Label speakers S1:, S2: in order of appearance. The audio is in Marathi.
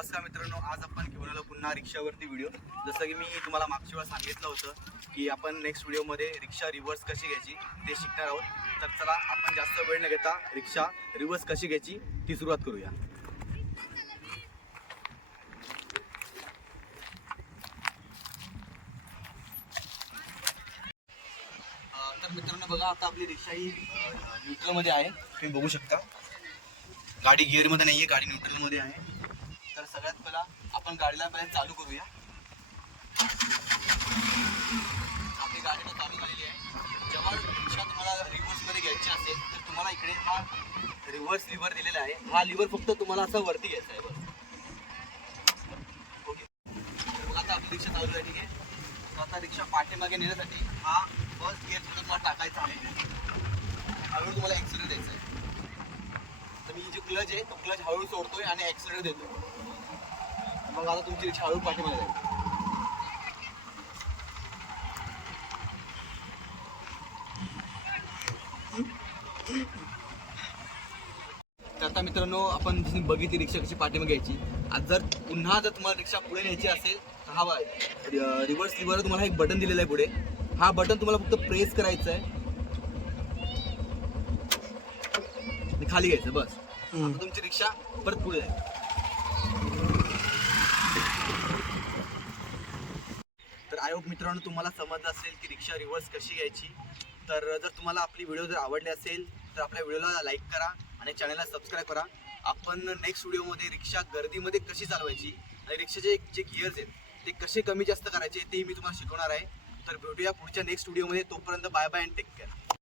S1: नमस्कार मित्रांनो आज आपण घेऊन आलो पुन्हा रिक्षावरती व्हिडिओ जसं की मी तुम्हाला मागच्या वेळा सांगितलं होतं की आपण नेक्स्ट व्हिडिओमध्ये रिक्षा रिव्हर्स कशी घ्यायची ते शिकणार आहोत. तर चला आपण जास्त वेळ न घेता रिक्षा रिव्हर्स कशी घ्यायची ती सुरुवात करूया. तर मित्रांनो बघा आता आपली रिक्षा ही न्यूट्रलमध्ये आहे. तुम्ही बघू शकता. गाडी गिअरमध्ये नाही आहे गाडी न्यूट्रलमध्ये आहे. तर सगळ्यात पहिला आपण गाडीला पहिले चालू करूया. आपली गाडी चालू झालेली आहे. जेव्हा रिक्षा तुम्हाला रिव्हर्समध्ये घ्यायची असेल तर तुम्हाला इकडे हा रिव्हर्स लिव्हर दिलेला आहे. हा लिव्हर फक्त तुम्हाला असा वरती घ्यायचा आहे बस ओके. मग आता आपली रिक्षा चालू आहे. ठीक आहे आता रिक्षा पाठीमागे नेण्यासाठी हा फर्स्ट गेअर सुद्धा तुम्हाला टाकायचा आहे. हळूहळू तुम्हाला ॲक्सिडेंट द्यायचा आहे. तर मी जो क्लच आहे तो क्लच हळूहळू सोडतोय आणि ॲक्सिडेंट देतो मग आता तुमची रिक्षा हळू पाठीमागे जाईल. तर आता मित्रांनो आपण जशी बघितली रिक्षा कशी पाठीमागे घ्यायची आज जर पुन्हा जर तुम्हाला रिक्षा पुढे न्यायची असेल तर हा रिव्हर्स लिव्हर तुम्हाला एक बटन दिलेलं आहे पुढे. हा बटन तुम्हाला फक्त प्रेस करायचं आहे खाली घ्यायचं बस. आता तुमची रिक्षा परत पुढे जाईल. आयोग हो मित्रांनो तुम्हाला समजलं असेल की रिक्षा रिव्हर्स कशी घ्यायची? तर जर तुम्हाला आपली व्हिडिओ जर आवडली असेल तर आपल्या व्हिडिओला लाईक करा आणि चॅनलला सबस्क्राईब करा. आपण नेक्स्ट व्हिडिओमध्ये रिक्षा गर्दीमध्ये कशी चालवायची आणि रिक्षाचे जे गिअर्स आहेत ते कसे कमी जास्त करायचे तेही मी तुम्हाला शिकवणार आहे. तर भेटूया पुढच्या नेक्स्ट व्हिडिओमध्ये तोपर्यंत bye bye and take care